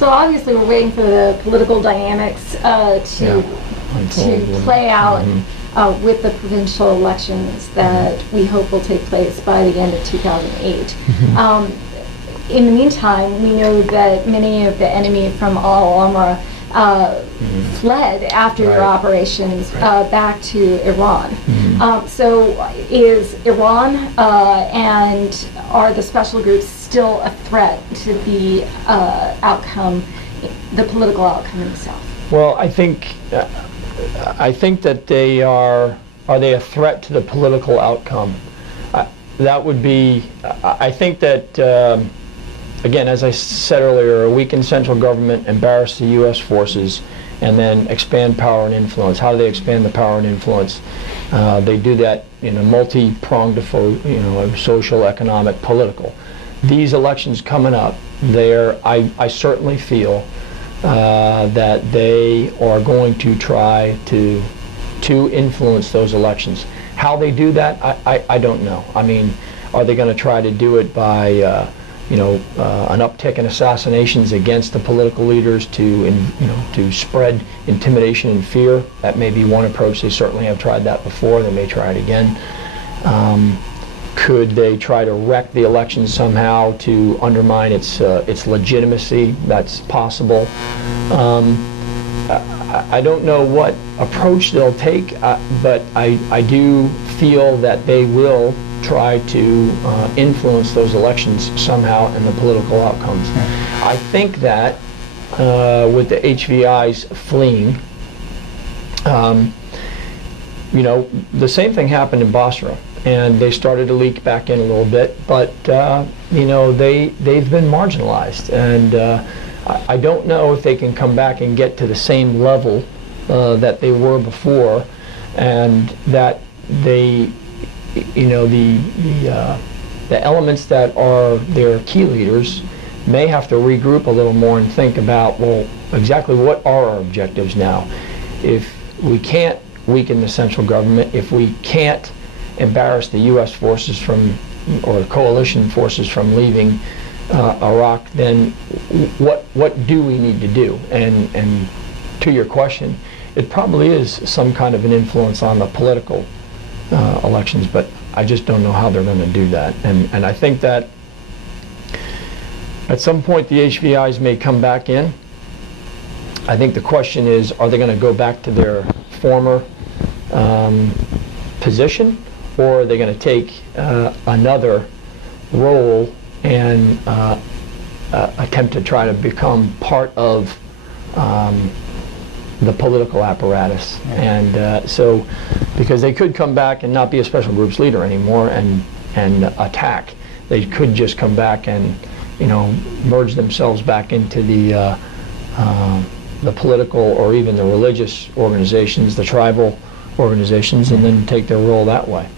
So obviously we're waiting for the political dynamics to play out with the provincial elections that we hope will take place by the end of 2008. In the meantime, we know that many of the enemy from Al-Amra fled after their operations back to Iran. So is Iran and are the special groups still a threat to the outcome, the political outcome in the South? Well, I think that they are they a threat to the political outcome? That would be, I think that, again, as I said earlier, a weakened central government embarrass the U.S. forces and then expand power and influence. How do they expand the power and influence? They do that in a multi-pronged approach, social, economic, political. These elections coming up, I certainly feel that they are going to try to influence those elections. How they do that, I don't know. I mean, are they going to try to do it by an uptick in assassinations against the political leaders to spread intimidation and fear? That may be one approach. They certainly have tried that before. They may try it again. Could they try to wreck the election somehow to undermine its legitimacy? That's possible. I don't know what approach they'll take, but I do feel that they will try to influence those elections somehow and the political outcomes. I think that with the HVIs fleeing, the same thing happened in Basra, and they started to leak back in a little bit, but they've been marginalized, and I don't know if they can come back and get to the same level that they were before, and that they, the elements that are their key leaders may have to regroup a little more and think about, well, exactly what are our objectives now? If we can't weaken the central government, if we can't embarrass the U.S. forces or coalition forces from leaving Iraq, then what do we need to do? And to your question, it probably is some kind of an influence on the political elections, but I just don't know how they're going to do that. And I think that at some point the HVIs may come back in. I think the question is, are they going to go back to their former position, or are they going to take another role and attempt to try to become part of the political apparatus? And so, because they could come back and not be a special groups leader anymore and attack. They could just come back and merge themselves back into the political or even the religious organizations, the tribal organizations, and then take their role that way.